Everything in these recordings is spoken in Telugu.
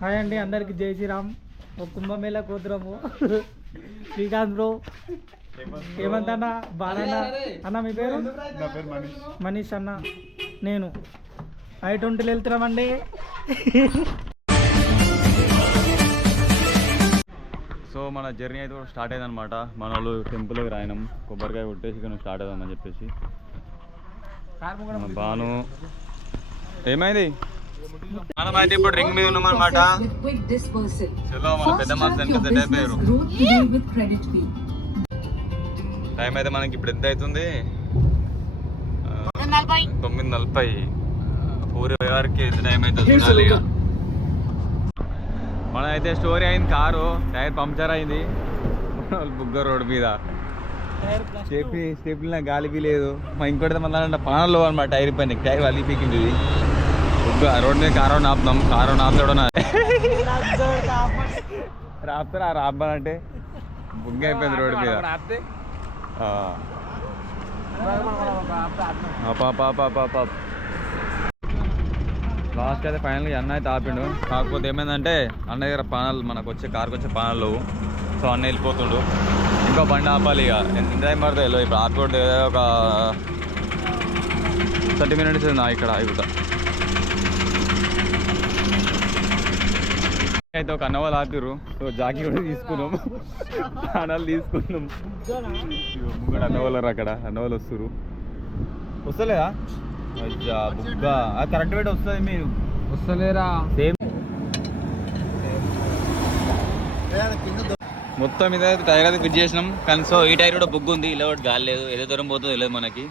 హాయ్ అండి అందరికి జై శ్రీరామ్. ఒక కుంభమేళ కూతురము శ్రీకాంత్ బ్రో, హేమంత్ అన్న, బాలన్న అన్న. మీ పేరు? మనీష్ అన్న. నేను I-20 వెళ్తున్నామండి. సో మన జర్నీ అయితే స్టార్ట్ అయింది అనమాట. మన వాళ్ళు టెంపుల్కి రాయనం, కొబ్బరికాయ కొట్టేసి ఇక్కడ స్టార్ట్ అవుదామని చెప్పేసి. బాను ఏమైంది? మనం అయితే ఇప్పుడు రింగ్ మీద ఉన్నాం అనమాట. పెద్ద మాస్ సెట్ అయిపోయారు. టైం అయితే మనకి ఇప్పుడు ఎంత అవుతుంది? 9:40. పూరి గారికి ఎంత టైం అవుతుంది చూడాలి. ఇక మనం అయితే స్టోరీ అయింది, కారు టైర్ పంక్చర్ అయింది బుగ్గ రోడ్ మీద. స్టెప్ని గాలిపి లేదు. మా ఇంకోటి మన పానలో అనమాట. టైర్ పైన టైర్ వలి పీకింది. బుగ్గ రోడ్ మీద కారు ఆపుతాం. కారు ఆపుతాడు రాపుతారా? రాబ్బానంటే బుగ్గ అయిపోయింది రోడ్డు మీద. లాస్ట్ అయితే ఫైనల్గా అన్న అయితే ఆపిండు. కాకపోతే ఏమైందంటే అన్న దగ్గర పానాలు, మనకు వచ్చే కార్కి వచ్చే పానాలు లేవు. సో అన్న వెళ్ళిపోతుండు. ఇంకో బండి ఆపాలి. ఇక ఎంత టైం పడుతుంది ఇప్పుడు ఆపకూడదు. ఒక 30 minutes నా ఇక్కడ ఆగుతా. అయితే ఒక అన్న వాళ్ళు ఆపిర్రు. సో జాకీ కూడా తీసుకున్నాం, పానాలు తీసుకున్నాం. ముగ్గురు అన్న వాళ్ళు అక్కడ అన్న వాళ్ళు వస్తున్నారు. వస్తలేదా? అచ్చా బుగ్గా కరెక్ట్ వెయిట్ వస్తుంది. మీరు వస్తలేరా? మొత్తం మీద టైర్ అయితే ఫిట్ చేసినాం. కానీ సో ఈ టైర్ కూడా బుగ్గు ఉంది. ఇలా ఒకటి గాలి లేదు. ఏదో దూరం పోతుందో తెలియదు మనకి.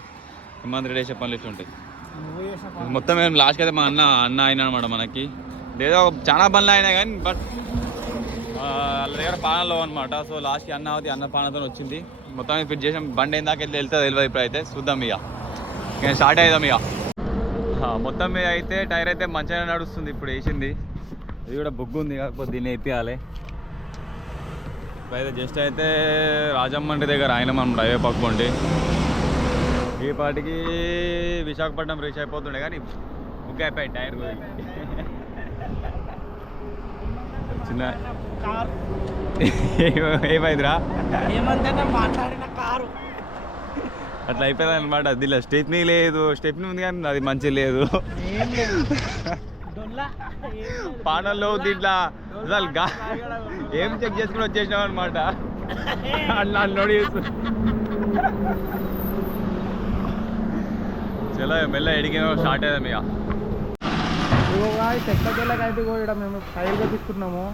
హిమాంత్ రెడ్డి వేసే పనులు ఉంటాయి మొత్తం. మేము లాస్ట్కి అయితే మా అన్న అయినా అనమాట మనకి. ఏదో చాలా పనులు అయినాయి కానీ బట్ వాళ్ళ దగ్గర పానాలు అనమాట. సో లాస్ట్కి అన్న పానతో వచ్చింది. మొత్తం ఫిట్ చేసాం. బండి ఏందాక వెళ్తే తెలియదు. ఇప్పుడు అయితే చూద్దాం. ఇక స్టార్ట్ అవుదాం. ఇక మొత్తం మీద అయితే టైర్ అయితే మంచిగా నడుస్తుంది. ఇప్పుడు వేసింది. ఇది కూడా బుగ్గు ఉంది, కాకపోతే దీన్ని ఎత్తియాలి. ఇప్పుడైతే జస్ట్ అయితే రాజమండ్రి దగ్గర ఆయన మనం డ్రైవే పక్కండి. ఈ పాటికి విశాఖపట్నం రీచ్ అయిపోతుండే కానీ బుక్ అయిపోయాయి టైర్. చిన్న ఏమైందిరా? మాట్లాడిన కారు అట్లా అయిపోయింది అనమాట. దీనిలో స్టెప్నీ లేదు. స్టెప్నీ ఉంది కానీ అది మంచిగా లేదు. పానల్లో దీంట్లో అసలు ఏం చెక్ చేసుకుని వచ్చేసినాం అనమాట. అట్లా నోడి చలో మెల్ల ఎడిగిన స్టార్ట్ అయ్యాం. ఇక చెక్కకెళ్ళకైతే కూడా మేము టైర్గా తీసుకుంటున్నాము.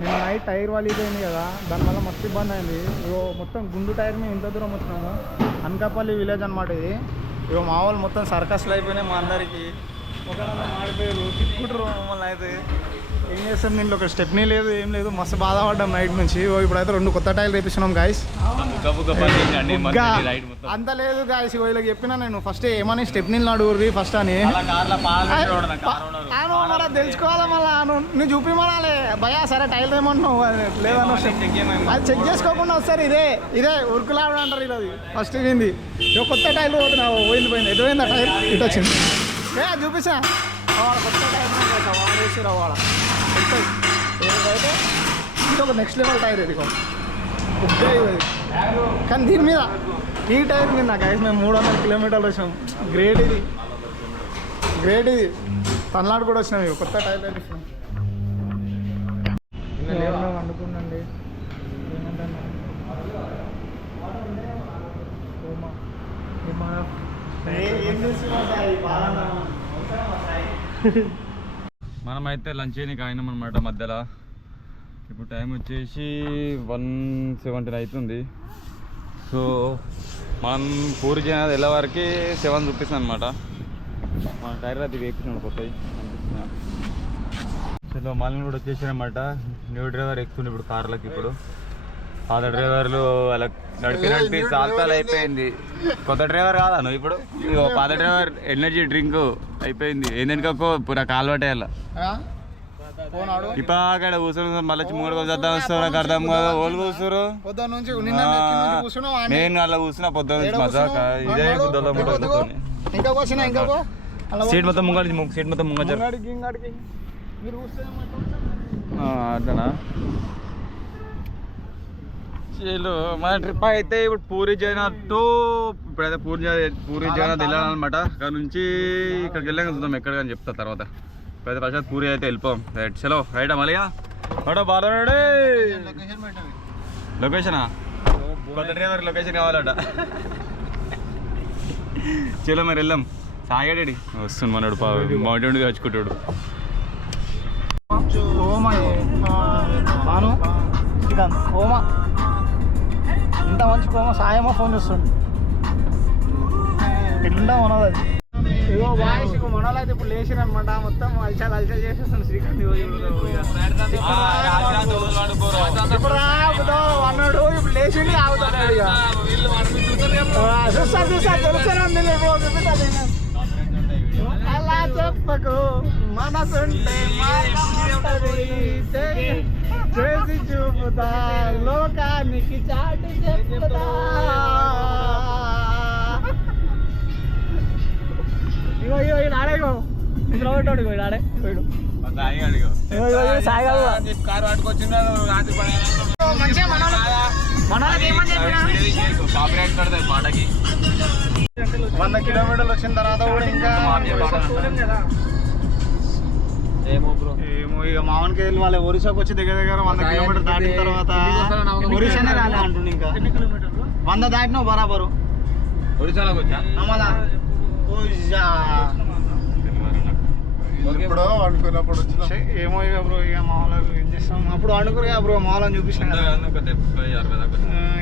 నేను నైట్ టైర్ వలిపోయింది కదా, దానివల్ల మస్తు ఇబ్బంది అయింది. ఇగో మొత్తం గుండు టైర్ మేము ఇంత దూరం వచ్చినాము. అనకాపల్లి విలేజ్ అనమాట ఇది. ఇగో మా వాళ్ళు మొత్తం సర్కస్లు అయిపోయినాయి. మా అందరికి ఒక మాడిపోయారు, తిప్పుకుంటారు మమ్మల్ని. అయితే ఏం చేస్తాం, దీంట్లో ఒక స్టెప్నీ లేదు, ఏం లేదు. మస్తు బాధపడ్డాం నైట్ నుంచి. ఇప్పుడైతే 2 కొత్త టైర్లు వేపిస్తున్నాం గాయస్. అంత లేదు గాయస్. వీళ్ళకి చెప్పినా నేను ఫస్ట్ ఏమని స్టెప్నీలు అడుగుర్రి ఫస్ట్ అని. మళ్ళీ తెలుసుకోవాలా, మళ్ళీ నువ్వు చూపిమనాలి భయా. సరే టైర్లు ఏమంటున్నావు లేదన్నా, అది చెక్ చేసుకోకుండా వస్తారు. ఇదే ఉరుకులాడు అంటారు. ఇది ఫస్ట్ ఏంది కొత్త టైర్లు పోతున్నావు. పోయింది ఎటుపోయింది ఆ టైర్, ఇటు వచ్చింది. చూపిస్తా కొత్త టైర్ వేసి రావాడ అయితే ఇంకొక నెక్స్ట్ లెవెల్ టైర్ ఇది. కానీ దీని మీద ఈ టైర్ మీద గైస్ మేము 300 kilometers వచ్చినాం. గ్రేట్ ఇది. తమిళనాడు కూడా వచ్చినాం. ఇవి కొత్త టైర్ వేపిస్తున్నాం. వండుకుందండి మనమైతే లంచ్ చేయడానికి అయినాం అనమాట మధ్యలో. ఇప్పుడు టైం వచ్చేసి 1:17 అవుతుంది. సో మనం పూరి చేయనది వెళ్ళే వరకు 7 చూపిస్తుంది అనమాట. మన టైర్ అది వేపించాడు కొత్తవి అనిపిస్తున్నా. సో మళ్ళీ కూడా వచ్చేసారనమాట. న్యూ డ్రైవర్ ఎక్కుతుంది ఇప్పుడు కార్లకి. ఇప్పుడు పాత డ్రైవర్లు అలా నడిపి సాల్తాలు అయిపోయింది. కొత్త డ్రైవర్ కాదా నువ్వు ఇప్పుడు? పాత డ్రైవర్ ఎనర్జీ డ్రింక్ అయిపోయింది. ఏందనుకో పూరా కాలువటేయాల. ఇప్పుడు అక్కడ కూర్చొని మళ్ళీ 3 రోజులు వద్దాం వస్తావు. నాకు అర్థం కాదు. వాళ్ళు కూర్చోరు. నేను అలా కూర్చున్నా పొద్దున్న మజాక. ఇదే సీట్ మొత్తం ముంగడి. సీట్ మొత్తం ముంగడి. మీరు అట్లనా చలో మన ట్రిప్ అయితే ఇప్పుడు పూరి జగన్నాథ్ ఇప్పుడైతే పూరి జగన్నాథ్ వెళ్ళాలన్నమాట. అక్కడ నుంచి ఇక్కడికి వెళ్ళాక చూద్దాం ఎక్కడ అని చెప్తా తర్వాత. ఇప్పుడైతే ప్రసాద్ పూరి అయితే వెళ్ళిపోం. రైట్ చలో రైటా మళ్ళీ బాగా లొకేషనా కొత్త డ్రైవర్ లొకేషన్ కావాలట. చలో మరి వెళ్దాం. సాగాడి వస్తుంది మనోడు మౌంటైన్ వచ్చుకుంటాడు. ఓమా బాను శ్రీకాంత్ ఓమా ఇంత మంచి కోమ సాయమా ఫోన్ చేస్తుండు. ఎట్లుంటా మనది అది ఇగో బాయ్స్ ఇక మనలో అయితే ఇప్పుడు లేచిరనమాట. మొత్తం అల్చాలు చేసేస్తాను శ్రీకాంత్. ఇప్పుడు అన్నాడు ఇప్పుడు లేచిండి ఆగుతాడు ఇక అలా చెప్పకు మనసుంటే చేసి చూపుతా లోకానికి చాటి చెప్పుతా. ఇగో ఇగో ఇడు ఆడేగో ఇందులో పెట్టాడు. ఇగో ఇడు ఆడే పోయాడు సాయి కాదు కారు పట్టుకొచ్చిండు. మంచిగా మనోళ్ళకి ఏమని చెప్పినా 100 కిలోమీటర్లు వచ్చిన తర్వాత కూడా ఇంకా ఏమో ఇక మామూలుకి వెళ్ళి వాళ్ళ ఒరిస్సాకి వచ్చి దగ్గర 100 కిలోమీటర్లు దాటిన తర్వాత ఒరిస్సానే రాలే అంటుండే. ఇంకా 100 దాటినావు బరాబరు ఒరిస్సాలోకి వచ్చా అనుకున్నప్పుడు ఏమో ఇక బ్రో ఇక మామూలు ఏం చేస్తాం. అప్పుడు అనుకురు కదా బ్రో మామూలు చూపిస్తాం కదా.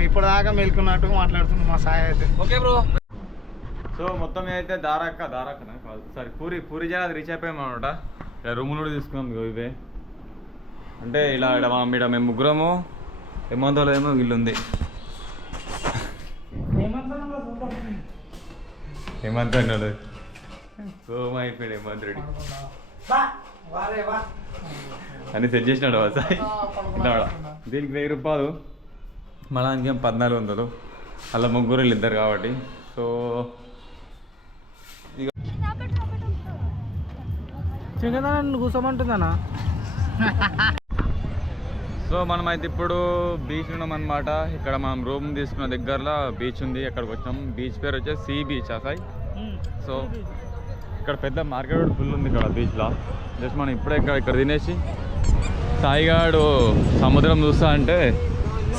ఇప్పుడు దాకా మేల్కున్నట్టు మాట్లాడుతుంది మా సాయి అయితే. Okay bro. సో మొత్తం అయితే దారాక్కనా కాదు సారీ పూరి జగన్నాథ్ రీచ్ అయిపోయామన్నమాట. ఇలా రూములు కూడా తీసుకున్నాం ఇవే. అంటే ఇలా ఇక్కడ మేము ముగ్గురము హేమంత్లో ఏమో ఇల్లు ఉంది. హేమంత్ అన్నాడు సోమ అయిపోయాడు హేమంత్ రెడ్డి అని సెట్ చేసినాడు సాయి. దీనికి 1000 రూపాయలు మన ఇంకేం 1400. అలా ముగ్గురు ఇద్దరు కాబట్టి. సో నన్ను కూర్చోమంటుందన్నా. సో మనమైతే ఇప్పుడు బీచ్ ఉన్నామన్నమాట. ఇక్కడ మనం రూమ్ తీసుకున్న దగ్గరలో బీచ్ ఉంది. అక్కడికి వచ్చాం. బీచ్ పేరు వచ్చేసి సీ బీచ్ సాయి. సో ఇక్కడ పెద్ద మార్కెట్ కూడా ఫుల్ ఉంది ఇక్కడ బీచ్లో. జస్ట్ మనం ఇప్పుడే ఇక్కడ తినేసి సాయిగాడు సముద్రం చూస్తా అంటే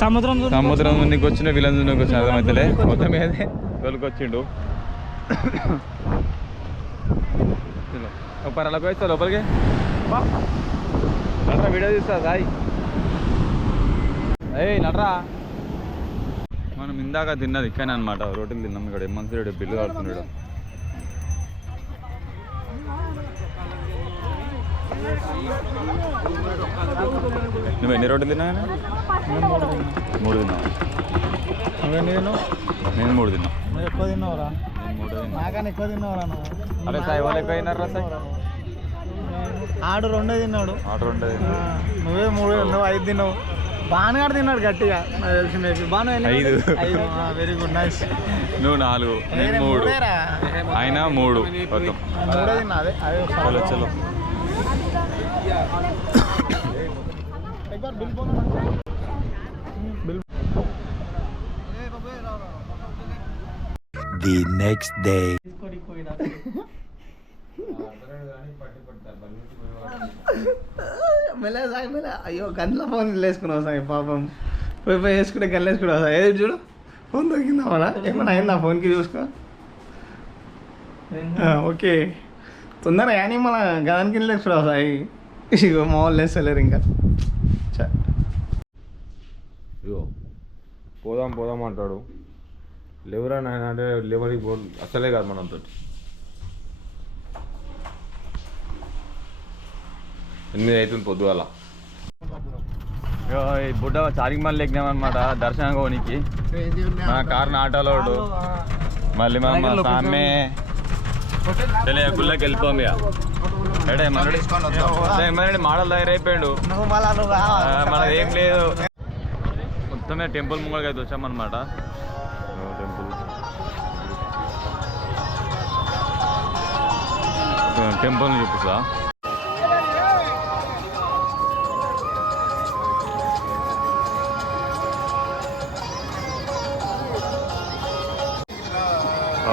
సముద్రం ముందుకు వచ్చిన విలన్ ముందుకు వచ్చిన అర్థమైతలే మొత్తం మీదే తోలుకొచ్చిండు. ఒకసారి అలా పోయిస్తా లోపలికి నట్రా వీడియో తీస్తా సాయి. ఏయ్ నట్రా మనం ఇందాక తిన్నది ఇక్కడనే అనమాట. రోటీలు తిన్నాం ఇక్కడ. మంచి రేటు బిల్లు కడుతున్నాడు. నువ్వు ఎన్ని రోటీలు తిన్నా? 3 తిన్నావు. నువ్వెన్ని తిన్నావు? నేను 3 తిన్నా. నువ్వు ఎక్కువ తిన్నావురా? నాకన్నా ఎక్కువ తిన్నావురా నువ్వు. అరే సాయి వాళ్ళు ఎక్కువ అయినారా సాయి? ఆడు 2 తిన్నాడు. నువ్వే 3. నువ్వు 5 తిన్నావు. బానుగాడు తిన్నాడు గట్టిగా నాకు తెలిసి. Maybe Banu 5. Very good nice. నువ్వు 4 నేను 3 ఆయన 3 మొత్తం 3 తిన్నా. అదే చలో చలో. The next day. మెల్ల అయ్యో గన్లో ఫోన్ వేసుకున్నావు సాయి పాపం. పోయి వేసుకుంటే గన్లు వేసుకున్నావు సాయి. ఏది చూడు ఫోన్ దొరికిందా మన ఏమన్నా అయిందా ఫోన్కి చూసుకో. ఓకే తొందరగా కానీ మన గదానికి వేసుకున్నావు సాయి. ఇగో మా వాళ్ళు వేస్తలేరు ఇంకా. ఇగో పోదాం అంటాడు. లేవరా నాయన అంటే లేవరికి అసలే కాదు మనంతో. 8 అవుతుంది పొద్దుగాల. ఈ బుడ్డ చార్జింగ్ మళ్ళీ ఎక్కినామన్నమాట దర్శనం కోనికి. మన కారుని ఆటోలోడు మళ్ళీ మా సామె గుళ్ళకి వెళ్ళిపోం. ఇక ఏడే మనడి మోడల్ తయారైపోయాడు. మనది ఏం లేదు. మొత్తమే టెంపుల్ ముంగడికి అయితే వచ్చామన్నమాట. టెంపుల్ని చూపిస్తా.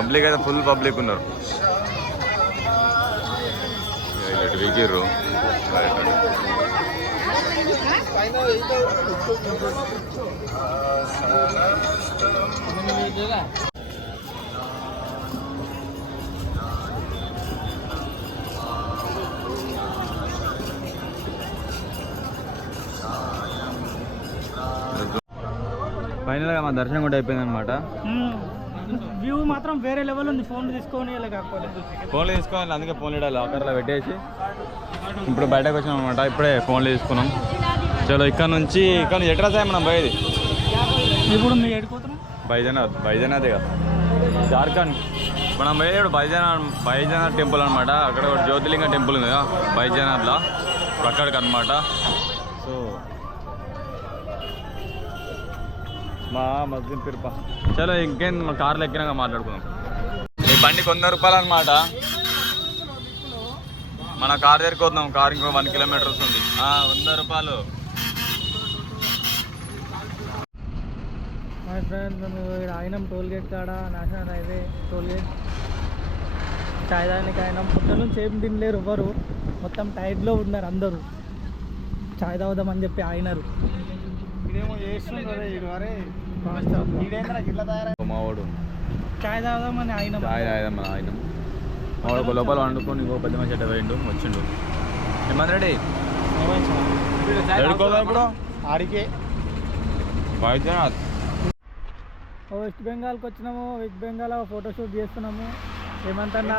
పబ్లిక్ అయితే ఫుల్ పబ్లిక్ ఉన్నారు. వీకిర్రు ఫైనల్గా మా దర్శనం కూడా అయిపోయింది అనమాట. వ్యూ మాత్రం వేరే లెవెల్ ఉంది. ఫోన్లు తీసుకొని కాకపోతే ఫోన్లు తీసుకోవాలి, అందుకే ఫోన్లు ఇక్కడ లాకర్లో పెట్టేసి ఇప్పుడు బయటకు వచ్చినాం అనమాట. ఇప్పుడే ఫోన్లు తీసుకున్నాం. చలో ఇక్కడ నుంచి ఎట్లా సార్ మనం పోయేది? ఇప్పుడు మీరు ఎడుకోతున్నాం బైజనాథ్ కదా, జార్ఖండ్. మనం పోయేది బైజనాథ్ టెంపుల్ అనమాట. అక్కడ ఒక జ్యోతిలింగ టెంపుల్ ఉంది కదా బైజనాథ్లో, అక్కడికి అనమాట. సో మా మస్జిద్ తిరుప. చలో ఇంకేం మా కార్లో ఎక్కినాక మాట్లాడుకుందాం. ఈ బండికి 100 రూపాయలు అనమాట. మన కార్ దగ్గరికి వద్దాం. కార్ ఇంకో 1 కిలోమీటర్స్ ఉంది. 100 రూపాయలు. మై ఫ్రెండ్స్ మేము అయినాం టోల్ గేట్ కాడ, నేషనల్ హైవే టోల్ గేట్. చాయ్ తాగడానికి అయినాం. పొద్దున నుంచి ఏం తినలేరు ఎవ్వరు, మొత్తం టైర్లో ఉన్నారు అందరూ. చాయ్ తాగుదామని చెప్పి అయినారు. ఇదేమో మావాడు చాయ్ తాగుదామని అయినాం. ఆయన మావాడు లోపల వండుకొని ఇంకో 10 మంది చెట్ట వేయండు వచ్చిండు. ఏమన్నా రెడీ ఇప్పుడు ఆడికే బైజనాథ్. వెస్ట్ బెంగాల్కి వచ్చినాము. వెస్ట్ బెంగాల్ ఫోటోషూట్ చేస్తున్నాము. ఏమంతన్నా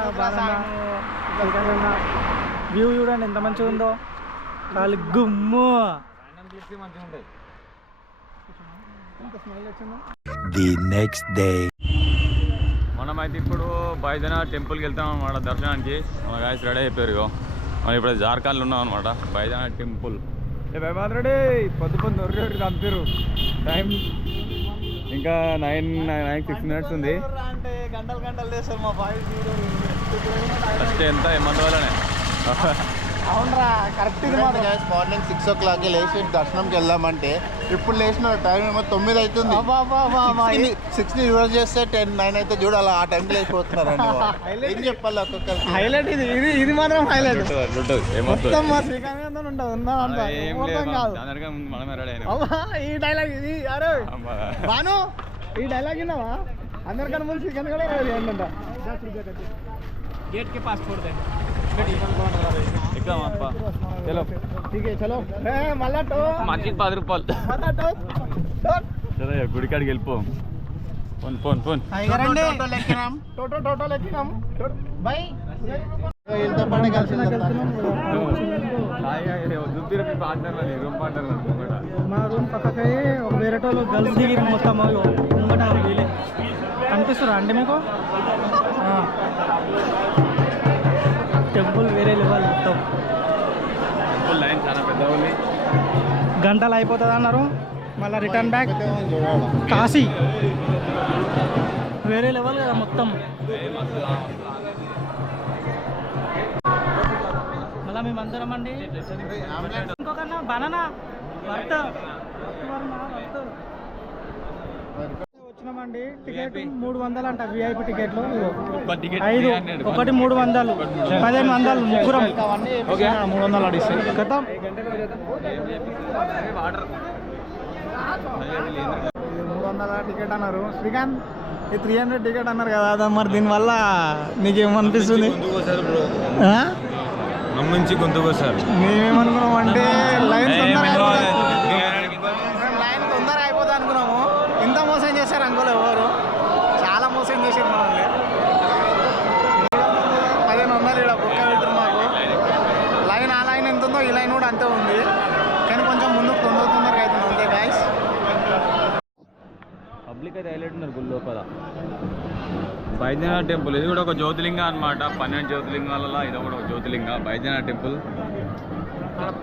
వ్యూ చూడండి ఎంత మంచిగా ఉందో. కాలు గుమ్ము. The next day. మనమైతే ఇప్పుడు బైజనాథ్ టెంపుల్కి వెళ్తాం అనమాట దర్శనానికి. మన గాయస్ రెడీ అయిపోయారు. ఇగో మనం ఇప్పుడు జార్ఖండ్లో ఉన్నాం అనమాట. Baijnath temple ready. పొద్దు చంపారు. టైం ఇంకా 9-6 మినిట్స్ ఉంది. అంటే గంటలు చేస్తారు మా బాయ్. ఫస్ట్ ఎంత ఏమంత వల్లనే. అవునరా కరెక్ట్. మార్నింగ్ 6 o'clock లేచి దర్శనంకి వెళ్దామంటే ఇప్పుడు లేచిన టైం ఏమో 9 అవుతుంది. 6 ని రివర్స్ చేస్తే 9 అయితే చూడాలి. ఆ టైంకి లేచిపోతున్నారండి. ఏం చెప్పాలి ఒక్కొక్కరికి. హైలైట్ ఇది మాత్రం హైలైట్. ఏమవుతుంది మా శ్రీకాంత్ మనమే రెడీ అయినా. ఈ డైలాగ్ ఇది. అరే బాను ఈ డైలాగ్ విన్నావా? అందరికన్నా ముందు శ్రీకాంత్ కూడా ఏంటంట गेट के पास छोड़ दे. చలో ठीक है चलो. మళ్ళా మస్జిద్ 10 రూపాయలు. చలో గుడికాడికి వెళ్ళిపో. Phone toto లెక్కినాం. బై వీళ్ళతో పాటు కలిసి మా రూమ్ పక్కకే ఒక వేరేటోళ్ళు గర్ల్స్ దిగిరి మొత్తం ముంగట వీలే కనిపిస్తారా అంటే మీకు? టెంపుల్ వేరే లెవెల్ మొత్తం. టెంపుల్ లైన్ చాలా పెద్ద ఉంది. గంటలు అయిపోతుంది అన్నారు. మళ్ళీ రిటర్న్ బ్యాక్ కాశీ. వేరే లెవెల్ కదా మొత్తం. మళ్ళీ మేమందరం అండి ఇంకొకన్నా బనానా వర్త్ వచ్చినామండి. టికెట్ 300 అంట. విఐపి టికెట్లు 5 ఒకటి 300 1500 ముగ్గురం 300 అడిస్తే కదా. 300 టికెట్ అన్నారు. శ్రీకాంత్ ఈ 300 టికెట్ అన్నారు కదా. అదా మరి దీనివల్ల నీకేమనిపిస్తుంది? నుంచి గొంతుకోసారు. మేమేమనుకున్నాం అంటే లైన్ తొందర అయిపోతుంది అనుకున్నాము. ఇంత మోసం చేశారు అంకులు ఎవరు. చాలా మోసం చేశారు మనల్ని. 1500 ఇక్కడ బుక్క పెట్టారు మాకు. లైన్ ఆ లైన్ ఎంత ఉందో ఈ లైన్ కూడా అంతే ఉంది. కానీ కొంచెం ముందుకు తొందరగా అవుతుంది అంతే గాయస్. పబ్లిక్ అయితే హైలైట్ ఉన్నారు గుడి లోపల. బైద్యనాథ్ టెంపుల్ ఇది కూడా ఒక జ్యోతిలింగ అనమాట. 12 జ్యోతిలింగాలలో ఇది కూడా ఒక జ్యోతిలింగ బైద్యనాథ్ టెంపుల్.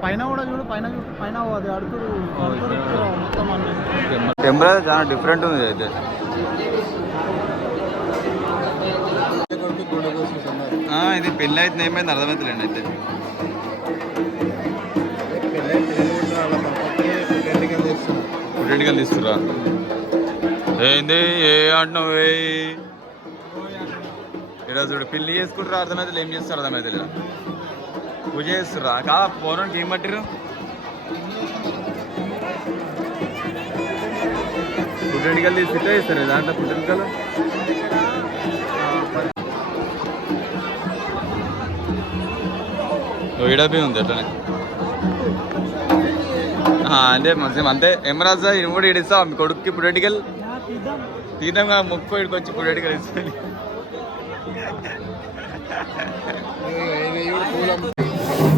పైన కూడా చూడు. పైన అది అడుగుడు మొత్తం టెంపుల్ అయితే చాలా డిఫరెంట్ ఉంది. అయితే ఇది పెళ్ళి అయితే ఏమైంది అర్థమవుతుందండి. అయితే పుట్టెంటికలు తీస్తురా ఏంది? ఏ అంటున్నావు? ఈరోజు చూడు పెళ్లి చేసుకుంటారు అర్థమైతే ఏం చేస్తారు అర్థమైతే లేదా పూజ చేస్తుర్రా కాదా పోరానికి ఏం పట్టిరు పుట్టెంటికలు తీసి ఫిట్ చేస్తారు దాంట్లో పుట్టెంటికలు ఇడబీ ఉంది అట్లనే అంటే మంచి అంతే ఎమరాజ్ ఇవి కూడా ఇడిస్తావు మీ కొడుక్కి పుట్టెంటికలు తీద్దాంగా ముక్కు ఇడికి వచ్చి పుట్టెంటికలు ఇస్తుంది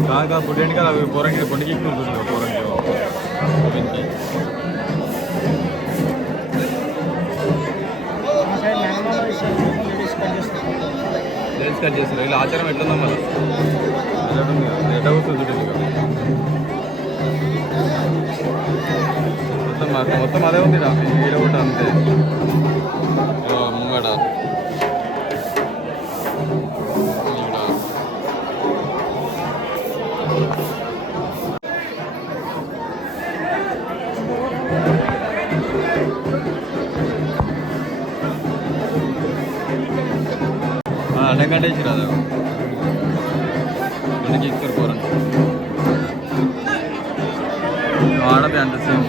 కాగా పుట్టెంటికలు అవి పొరంగి కొండకి ఉంటుంది పొరంగి లేడీస్ కట్ చేస్తారు ఇలా ఆచారం ఎట్లుందా మళ్ళీ ఎట్లా కూర్చొని చూడండి మొత్తం అదే ఉంది ఈడ కూడా అంతే ముంగడ అడ్డం కట్టేసి రాదు అడ్డకి ఎక్కుతారు పోరండి ఆడది అంత సేమ్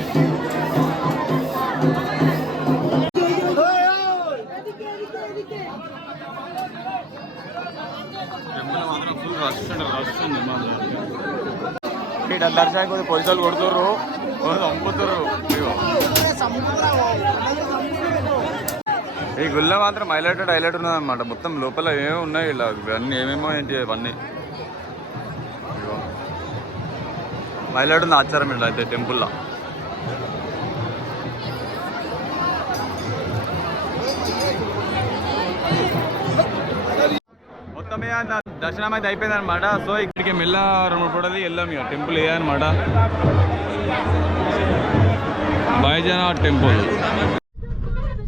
ఫుల్ రష్ ఉంది దర్శనం కొద్దిగా పొజిషన్లు కొడుతుర్రు చంపుతారు ఈ గుళ్ళ మాత్రం హైలైట్ ఉన్నది అనమాట మొత్తం లోపల ఏమేమి ఉన్నాయి ఇలా ఇవన్నీ ఏమేమో ఏంటి ఇవన్నీ హైలైట్ ఉంది ఆచారం ఇట్లా అయితే టెంపుల్లో మొత్తమే దర్శనం అయితే అయిపోయింది అనమాట సో ఇక్కడికి మెల్ల 2-3 పూటది వెళ్ళాం ఇక టెంపుల్ ఏ అనమాట బైజనాథ్ టెంపుల్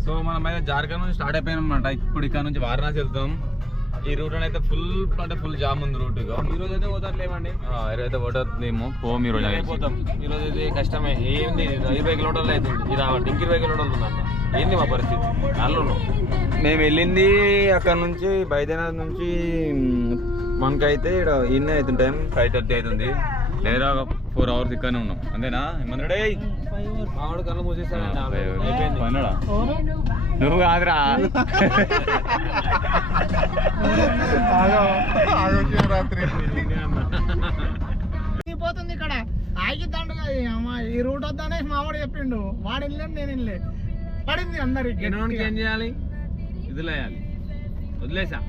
సో మనం అయితే జార్ఖండ్ నుంచి స్టార్ట్ అయిపోయాం అనమాట ఇప్పుడు ఇక్కడ నుంచి వారణాసి వెళ్తాం ఈ రూట్ అయితే ఫుల్ జామ్ ఉంది రూట్ ఈరోజు అయితే పోతారులేమండి అయితే పోతుందేమో పోం ఈరోజు అయిపోతాం ఈరోజు అయితే కష్టమే ఏంది 20 కిలోమీటర్లు అవుతుంది ఇది 20 కిలోమీటర్లు ఉందంట ఏంది మా పరిస్థితి నాలో మేము వెళ్ళింది అక్కడ నుంచి బైద్యనాథ్ నుంచి మనకైతే ఇక్కడ ఇన్ని అవుతుంది టైం 5:30 అవుతుంది లేదా 4 hours ఇక్కడనే ఉన్నాం అంతేనా ఏమన్నాడే మావాడు కళ్ళు మూసేస్తాడు నువ్వు కాదురా పోతుంది ఇక్కడ ఆగిద్దాండు ఈ రూట్ వద్దానే మావాడు చెప్పిండు వాడు వెళ్ళాడు నేను వెళ్ళే పడింది అందరికి ఏం చేయాలి వదిలేయాలి వదిలేసా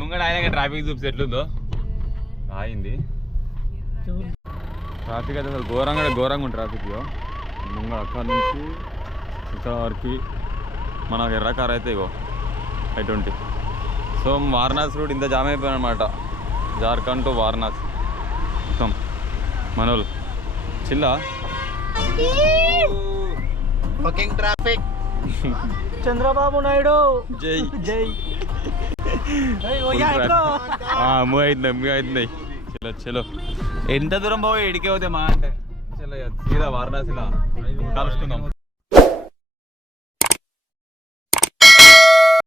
ముంగడ ఆయన ట్రాఫిక్ చూసి ఎట్లుందో ఆగింది ట్రాఫిక్ అయితే అసలు ఘోరంగా ఉంది ట్రాఫిక్ ముంగడ అక్కడ నుంచి ఇక్కడ వరకు మన ఎర్ర కార్ అయితే ఇగో 520 సో వారణాసి రూట్ ఇంత జామ్ అయిపోయింది అనమాట జార్ఖండ్ టు వారణాసి మొత్తం మనోళ్ళు చిల్లా ట్రాఫిక్ చంద్రబాబు నాయుడు జై జై మూవ్ అవుతుంది చలో ఎంత దూరం పోయి ఎడికే అవుతాయి మా అంటే చలో సీదా వారణాసిలో కలుసుకుందాం